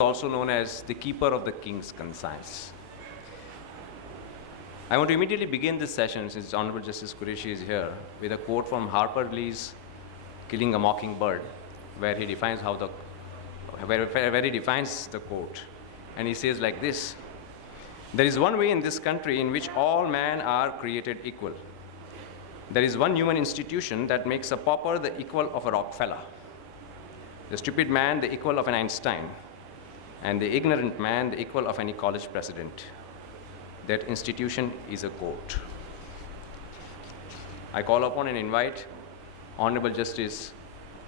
also known as the keeper of the king's conscience. I want to immediately begin this session, since Honorable Justice Kureshi is here, with a quote from Harper Lee's Killing a Mockingbird, where he defines where he defines the quote. And he says like this: "There is one way in this country in which all men are created equal. There is one human institution that makes a pauper the equal of a Rockefeller, the stupid man the equal of an Einstein, and the ignorant man the equal of any college president. That institution is a court." I call upon and invite Honorable Justice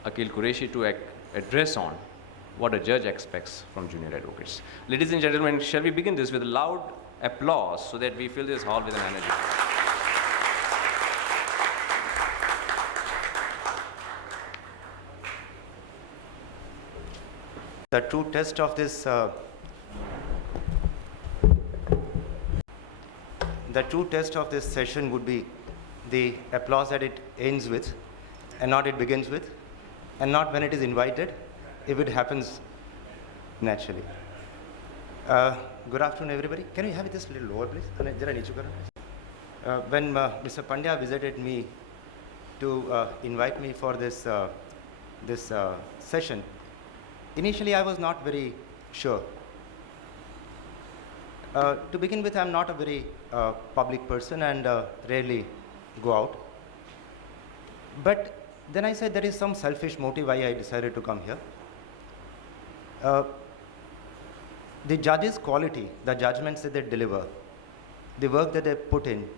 Akil Kureshi to address on what a judge expects from junior advocates. Ladies and gentlemen, shall we begin this with a loud applause so that we fill this hall with an energy? The true test of this session would be the applause that it ends with, and not it begins with, and not when it is invited, if it happens naturally. Good afternoon, everybody. Can we have this a little lower, please? When Mr. Pandya visited me to invite me for this session, initially I was not very sure. To begin with, I'm not a very public person and rarely go out. But then I said there is some selfish motive why I decided to come here. The judge's quality, the judgments that they deliver, the work that they put in,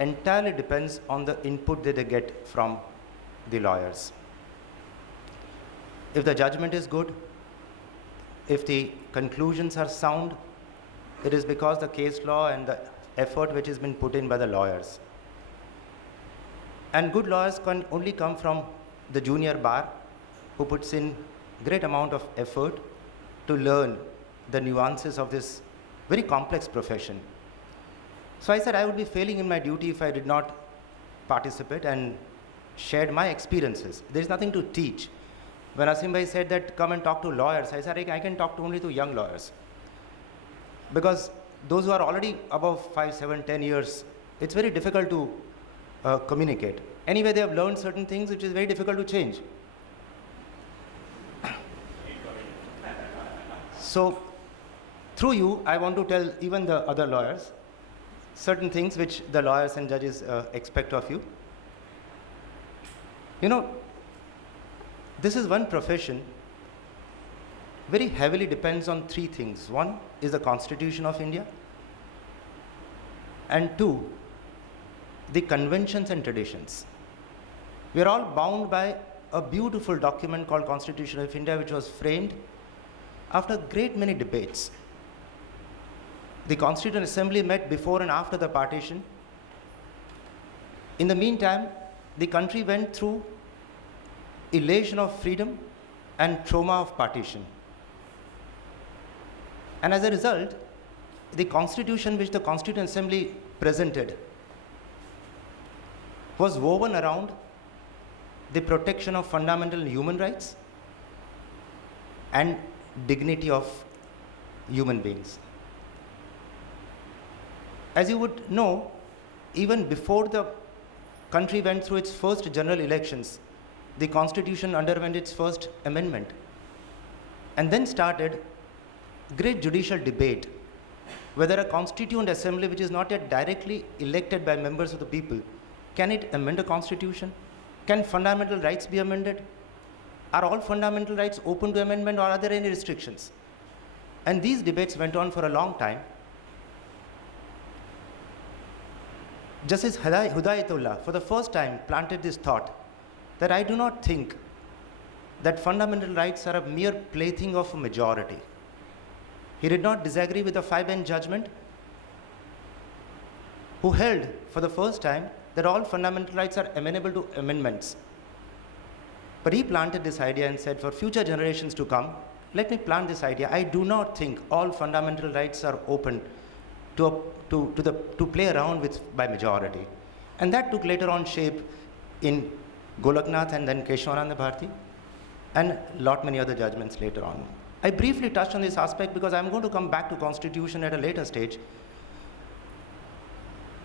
entirely depends on the input that they get from the lawyers. If the judgment is good, if the conclusions are sound, it is because the case law and the effort which has been put in by the lawyers. And good lawyers can only come from the junior bar, who puts in great amount of effort to learn the nuances of this very complex profession. So I said I would be failing in my duty if I did not participate and shared my experiences. There is nothing to teach. When Asim Bhai said that come and talk to lawyers, I said I can talk only to young lawyers. Because those who are already above 5, 7, 10 years, it's very difficult to communicate. Anyway, they have learned certain things which is very difficult to change. So, through you, I want to tell even the other lawyers certain things which the lawyers and judges expect of you. You know, this is one profession very heavily depends on three things. One is the Constitution of India, and two, the conventions and traditions. We are all bound by a beautiful document called Constitution of India, which was framed after great many debates. The Constituent Assembly met before and after the partition. In the meantime, the country went through elation of freedom and trauma of partition. And as a result, the Constitution which the Constituent Assembly presented was woven around the protection of fundamental human rights and dignity of human beings. As you would know, even before the country went through its first general elections, the Constitution underwent its first amendment, and then started great judicial debate whether a Constituent Assembly, which is not yet directly elected by members of the people, can it amend a constitution? Can fundamental rights be amended? Are all fundamental rights open to amendment, or are there any restrictions? And these debates went on for a long time. Justice Hidayatullah, for the first time, planted this thought that I do not think that fundamental rights are a mere plaything of a majority. He did not disagree with the 5-bench judgment, who held for the first time that all fundamental rights are amenable to amendments. But he planted this idea and said, for future generations to come, let me plant this idea. I do not think all fundamental rights are open to play around with by majority. And that took later on shape in Golaknath and then Keshavananda Bharati, and lot many other judgments later on. I briefly touched on this aspect because I'm going to come back to constitution at a later stage.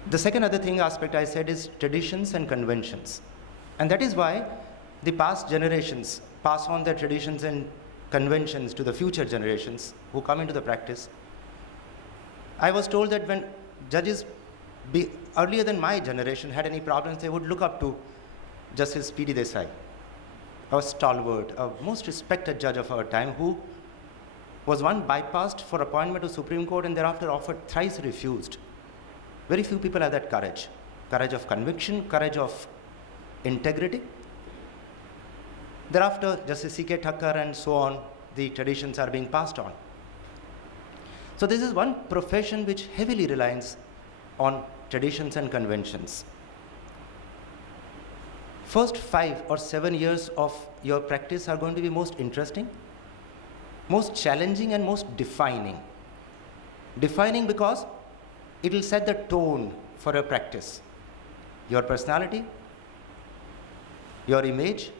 The second other thing aspect I said is traditions and conventions. And that is why the past generations pass on their traditions and conventions to the future generations who come into the practice. I was told that when judges earlier than my generation had any problems, they would look up to Justice P.D. Desai, a stalwart, a most respected judge of our time, who was one bypassed for appointment to Supreme Court and thereafter offered, thrice refused. Very few people have that courage. Courage of conviction, courage of integrity. Thereafter, Justice C.K. Thakkar and so on, the traditions are being passed on. So this is one profession which heavily relies on traditions and conventions. First 5 or 7 years of your practice are going to be most interesting, most challenging, and most defining. Defining because it will set the tone for your practice, your personality, your image,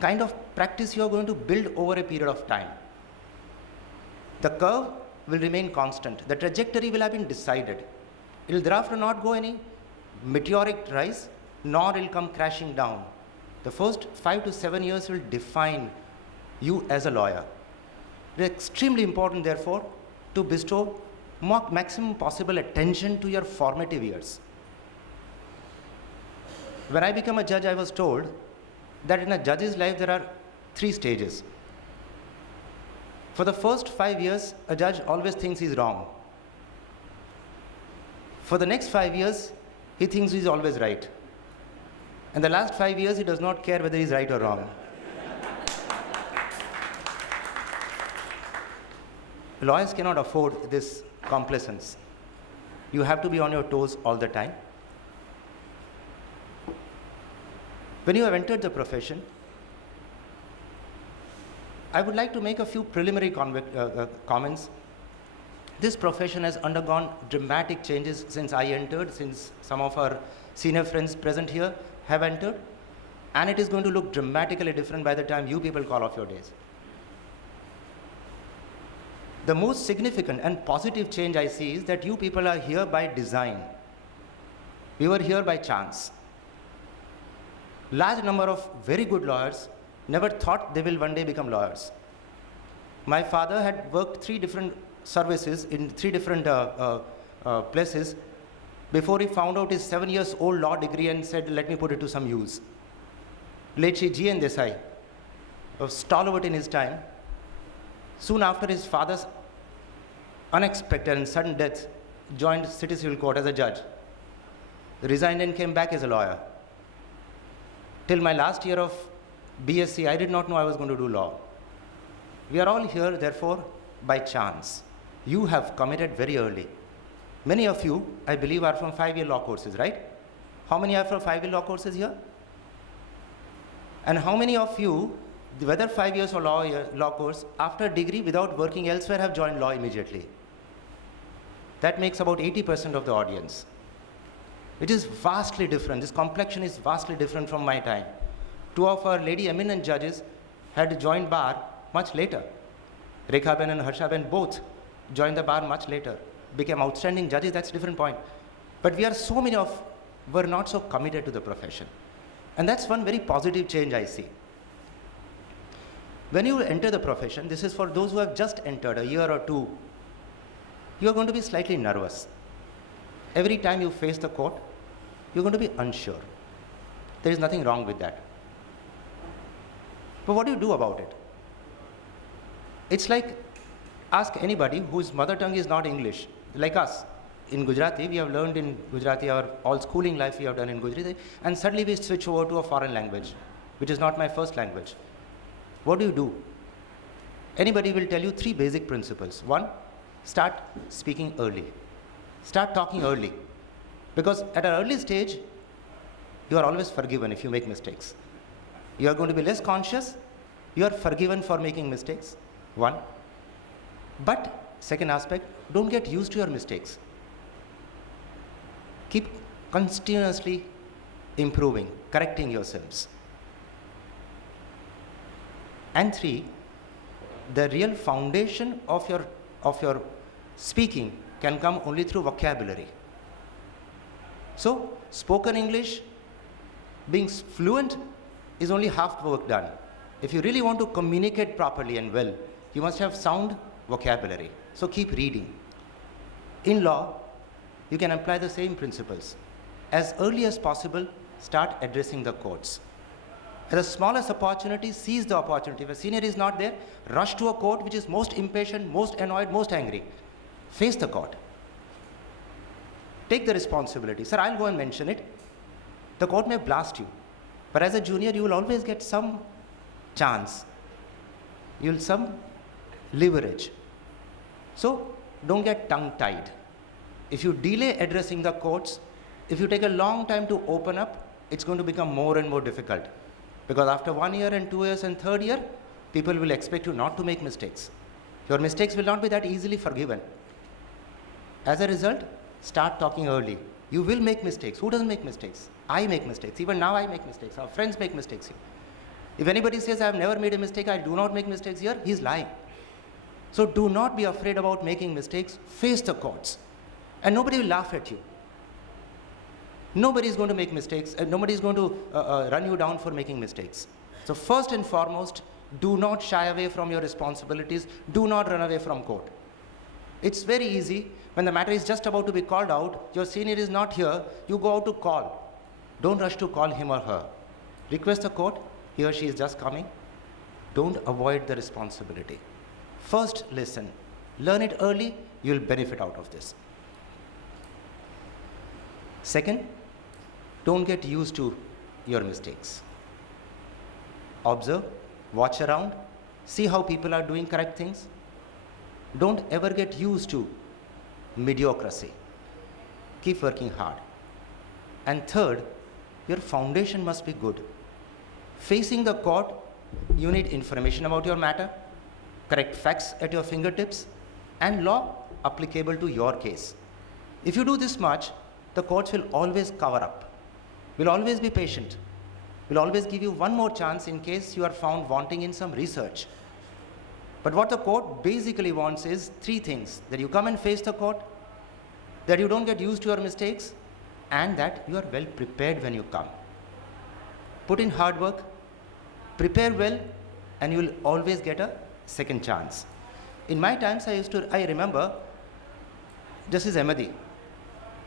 kind of practice you are going to build over a period of time. The curve will remain constant. The trajectory will have been decided. It will thereafter not go any meteoric rise, nor will come crashing down. The first 5 to 7 years will define you as a lawyer. It is extremely important, therefore, to bestow maximum possible attention to your formative years. When I became a judge, I was told that in a judge's life there are 3 stages. For the first 5 years, a judge always thinks he's wrong. For the next 5 years, he thinks he's always right. And the last 5 years, he does not care whether he's right or wrong. Lawyers cannot afford this complacence. You have to be on your toes all the time. When you have entered the profession, I would like to make a few preliminary comments. This profession has undergone dramatic changes since I entered, since some of our senior friends present here have entered, and it is going to look dramatically different by the time you people call off your days. The most significant and positive change I see is that you people are here by design. We were here by chance. Large number of very good lawyers never thought they will one day become lawyers. My father had worked 3 different services in 3 different places before he found out his 7 years old law degree and said, let me put it to some use. Late Shri G.N. Desai, a stalwart in his time, soon after his father's unexpected and sudden death, joined City Civil Court as a judge, resigned and came back as a lawyer. Till my last year of BSc, I did not know I was going to do law. We are all here, therefore, by chance. You have committed very early. Many of you, I believe, are from 5-year law courses, right? How many are from 5-year law courses here? And how many of you, whether 5 years or law course, after degree without working elsewhere, have joined law immediately? That makes about 80% of the audience. It is vastly different. This complexion is vastly different from my time. 2 of our lady eminent judges had joined bar much later. Rekha Ben and Harsha Ben both joined the bar much later, became outstanding judges. That's a different point. But we are so many were not so committed to the profession. And that's one very positive change I see. When you enter the profession, this is for those who have just entered a year or 2, you are going to be slightly nervous. Every time you face the court, you're going to be unsure. There is nothing wrong with that. But what do you do about it? It's like, ask anybody whose mother tongue is not English, like us. In Gujarati, we have learned in Gujarati, our all schooling life we have done in Gujarati, and suddenly we switch over to a foreign language, which is not my first language. What do? Anybody will tell you 3 basic principles. 1, start speaking early. Start talking early. Because at an early stage, you are always forgiven if you make mistakes. You are going to be less conscious. You are forgiven for making mistakes. 1. But second aspect, don't get used to your mistakes. Keep continuously improving, correcting yourselves. And 3, the real foundation of your speaking can come only through vocabulary. So, spoken English, being fluent is only half the work done. If you really want to communicate properly and well, you must have sound vocabulary. So keep reading. In law, you can apply the same principles. As early as possible, start addressing the courts. At the smallest opportunity, seize the opportunity. If a senior is not there, rush to a court which is most impatient, most annoyed, most angry. Face the court. Take the responsibility. Sir, I'll go and mention it. The court may blast you. But as a junior, you will always get some chance. You'll some leverage. So don't get tongue-tied. If you delay addressing the courts, if you take a long time to open up, it's going to become more and more difficult. Because after 1 year and 2 years and third year, people will expect you not to make mistakes. Your mistakes will not be that easily forgiven. As a result, start talking early. You will make mistakes. Who doesn't make mistakes? I make mistakes. Even now I make mistakes. Our friends make mistakes here. If anybody says I have never made a mistake, I do not make mistakes here, he's lying. So do not be afraid about making mistakes. Face the courts. And nobody will laugh at you. Nobody is going to make mistakes, and nobody is going to run you down for making mistakes. So first and foremost, do not shy away from your responsibilities. Do not run away from court. It's very easy. When the matter is just about to be called out, your senior is not here, you go out to call. Don't rush to call him or her. Request the court, he or she is just coming. Don't avoid the responsibility. First, listen. Learn it early, you'll benefit out of this. Second, don't get used to your mistakes. Observe, watch around, see how people are doing correct things. Don't ever get used to mediocrity. Keep working hard. And third, your foundation must be good. Facing the court, you need information about your matter, correct facts at your fingertips, and law applicable to your case. If you do this much, the courts will always cover up, will always be patient, will always give you one more chance in case you are found wanting in some research. But what the court basically wants is three things: that you come and face the court, that you don't get used to your mistakes, and that you are well prepared when you come. Put in hard work, prepare well, and you will always get a second chance. In my times, I remember Justice Ahmadi.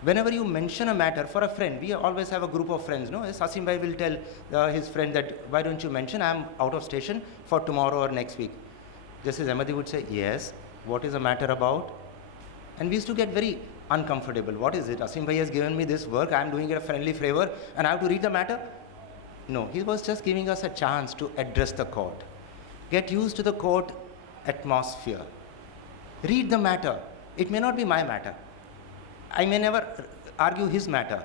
Whenever you mention a matter for a friend, we always have a group of friends, no? Sasim Bhai will tell his friend that, why don't you mention, I am out of station for tomorrow or next week. Justice Ahmadi would say, yes, what is the matter about? And we used to get very uncomfortable. What is it? Asim Bhai has given me this work, I am doing it a friendly favor, and I have to read the matter? No, he was just giving us a chance to address the court. Get used to the court atmosphere. Read the matter. It may not be my matter. I may never argue his matter.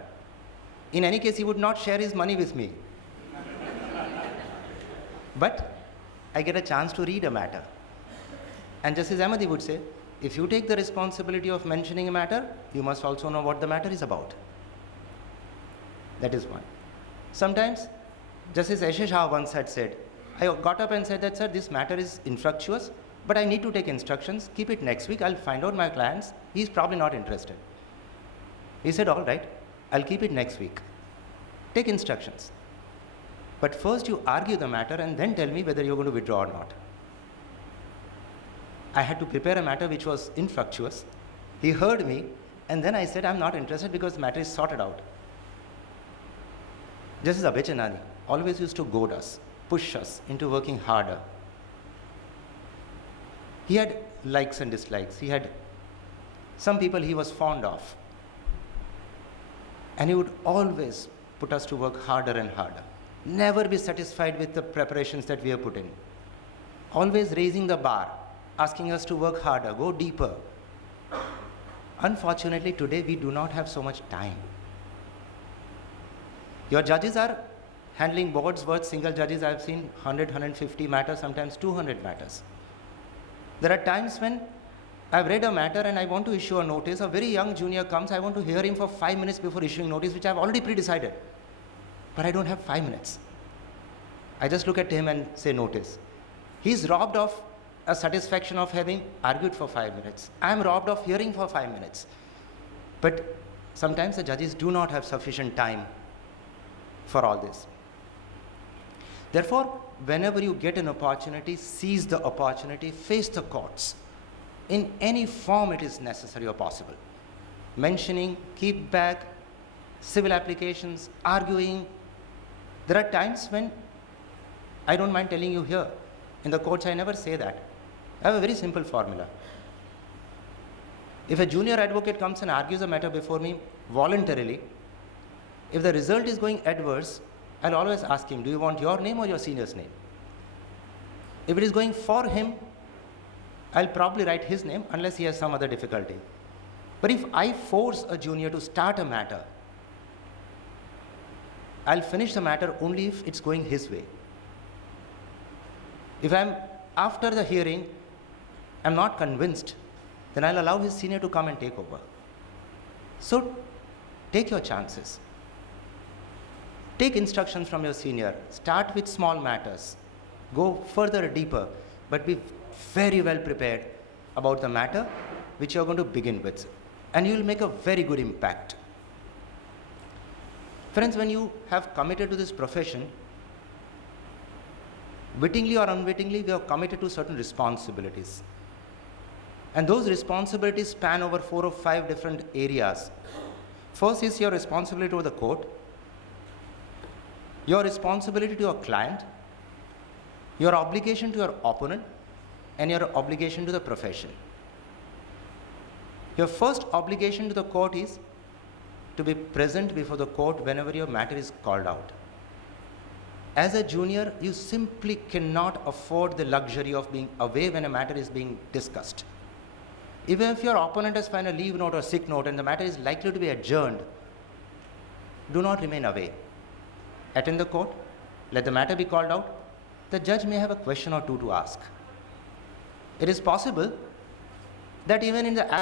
In any case, he would not share his money with me. But I get a chance to read a matter. And Justice Ahmadi would say, if you take the responsibility of mentioning a matter, you must also know what the matter is about. That is one. Sometimes, Justice Ashish Shah once had said, I got up and said that, sir, this matter is infructuous, but I need to take instructions. Keep it next week. I'll find out my clients. He's probably not interested. He said, all right, I'll keep it next week. Take instructions. But first you argue the matter and then tell me whether you're going to withdraw or not. I had to prepare a matter which was infructuous. He heard me, and then I said, I'm not interested because the matter is sorted out. Justice Abhechandani always used to goad us, push us into working harder. He had likes and dislikes. He had some people he was fond of. And he would always put us to work harder and harder. Never be satisfied with the preparations that we have put in. Always raising the bar, asking us to work harder, go deeper. Unfortunately, today we do not have so much time. Your judges are handling boards worth, single judges, I have seen 100, 150 matters, sometimes 200 matters. There are times when I've read a matter and I want to issue a notice. A very young junior comes, I want to hear him for 5 minutes before issuing notice, which I've already pre-decided. But I don't have 5 minutes. I just look at him and say notice. He's robbed of a satisfaction of having argued for 5 minutes. I am robbed of hearing for 5 minutes. But sometimes the judges do not have sufficient time for all this. Therefore, whenever you get an opportunity, seize the opportunity, face the courts in any form it is necessary or possible. Mentioning, keep back, civil applications, arguing. There are times when I don't mind telling you here, in the courts I never say that. I have a very simple formula. If a junior advocate comes and argues a matter before me voluntarily, if the result is going adverse, I'll always ask him, do you want your name or your senior's name? If it is going for him, I'll probably write his name unless he has some other difficulty. But if I force a junior to start a matter, I'll finish the matter only if it's going his way. If I'm, after the hearing, I'm not convinced, then I'll allow his senior to come and take over. So take your chances. Take instructions from your senior. Start with small matters. Go further deeper, but be very well prepared about the matter which you're going to begin with. And you'll make a very good impact. Friends, when you have committed to this profession, wittingly or unwittingly, we are committed to certain responsibilities. And those responsibilities span over 4 or 5 different areas. First is your responsibility to the court, your responsibility to your client, your obligation to your opponent, and your obligation to the profession. Your first obligation to the court is to be present before the court whenever your matter is called out. As a junior, you simply cannot afford the luxury of being away when a matter is being discussed. Even if your opponent has found a leave note or sick note and the matter is likely to be adjourned, do not remain away. Attend the court, let the matter be called out. The judge may have a question or two to ask. It is possible that even in the